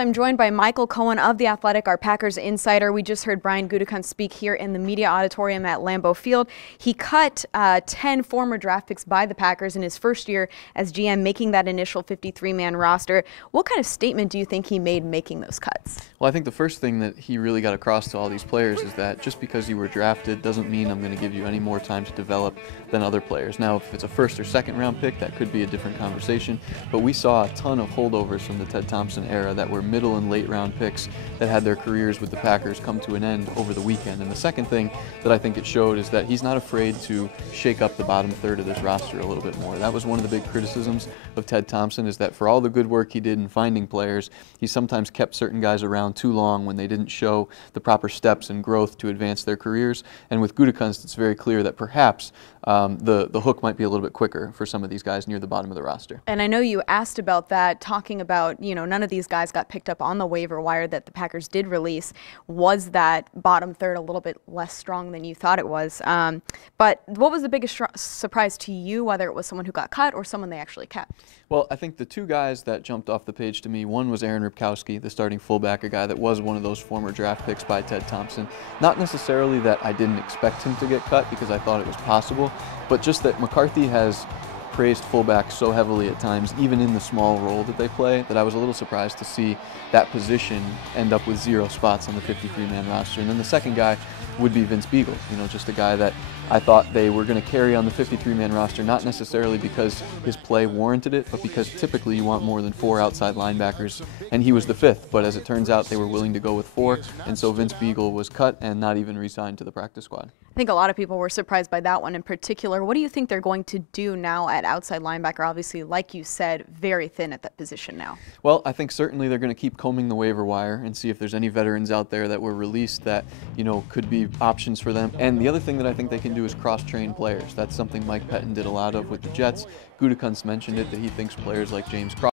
I'm joined by Michael Cohen of The Athletic, our Packers insider. We just heard Brian Gutekunst speak here in the media auditorium at Lambeau Field. He cut 10 former draft picks by the Packers in his first year as GM, making that initial 53-man roster. What kind of statement do you think he made making those cuts? Well, I think the first thing that he really got across to all these players is that just because you were drafted doesn't mean I'm going to give you any more time to develop than other players. Now, if it's a first or second round pick, that could be a different conversation, but we saw a ton of holdovers from the Ted Thompson era that were middle and late round picks that had their careers with the Packers come to an end over the weekend. And the second thing that I think it showed is that he's not afraid to shake up the bottom third of this roster a little bit more. That was one of the big criticisms of Ted Thompson, is that for all the good work he did in finding players, he sometimes kept certain guys around too long when they didn't show the proper steps and growth to advance their careers. And with Gutekunst, it's very clear that perhaps the hook might be a little bit quicker for some of these guys near the bottom of the roster. And I know you asked about that, talking about, none of these guys got picked up on the waiver wire that the Packers did release. Was that bottom third a little bit less strong than you thought it was? But what was the biggest surprise to you, whether it was someone who got cut or someone they actually kept? Well, I think the two guys that jumped off the page to me, one was Aaron Ripkowski, the starting fullback, a guy that was one of those former draft picks by Ted Thompson. Not necessarily that I didn't expect him to get cut because I thought it was possible, but just that McCarthy has praised fullbacks so heavily at times, even in the small role that they play, that I was a little surprised to see that position end up with 0 spots on the 53-man roster. And then the second guy would be Vince Biegel, just a guy that I thought they were going to carry on the 53-man roster, not necessarily because his play warranted it, but because typically you want more than 4 outside linebackers, and he was the 5th, but as it turns out, they were willing to go with 4, and so Vince Biegel was cut and not even re-signed to the practice squad. I think a lot of people were surprised by that one in particular. What do you think they're going to do now at outside linebacker? Obviously, like you said, very thin at that position now. Well, I think certainly they're going to keep combing the waiver wire and see if there's any veterans out there that were released that, could be options for them. And the other thing that I think they can do is cross-train players. That's something Mike Pettin did a lot of with the Jets. Gutekunst mentioned it, that he thinks players like James